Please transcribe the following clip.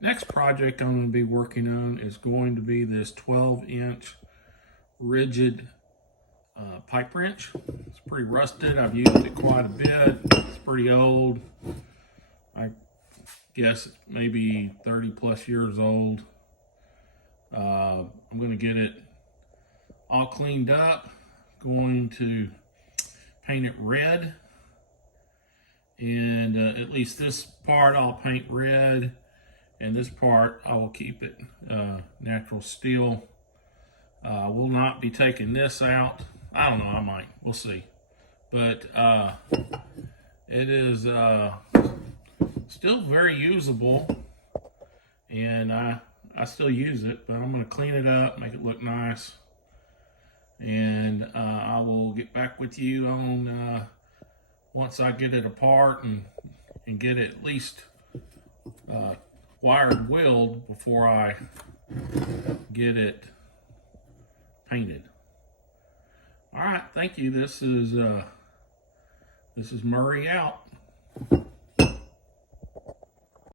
Next project I'm going to be working on is going to be this 12-inch rigid pipe wrench. It's pretty rusted. I've used it quite a bit. It's pretty old. I guess it's maybe 30 plus years old. I'm going to get it all cleaned up. Going to paint it red. And at least this part I'll paint red. And this part, I will keep it natural steel. Will not be taking this out. I don't know, I might, we'll see. But it is still very usable. And I still use it, but I'm gonna clean it up, make it look nice. And I will get back with you on once I get it apart and get it at least wired wheeled before I get it painted. All right, thank you. This is Murry out.